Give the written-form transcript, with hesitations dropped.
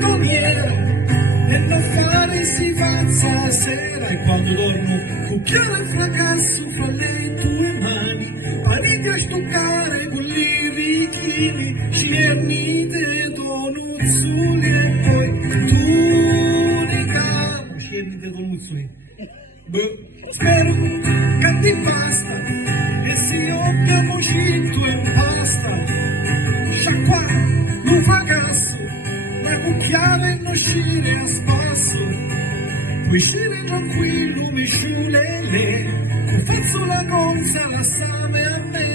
bottoniera e non fare si fa stasera, e quando dormo cucchiare il fracasso fra le tue mani, pari a stuccare con i bikini, sciernite donuzzuli e poi tunica, sciernite donuzzuli. Spero che ti basta e si abbiamo cinto e basta. Sciacqua, non fa caso, la cucchiare e non uscire a spasso. Puoi uscire tranquillo, mi sciulele, con fazzo la gonza, la same a me.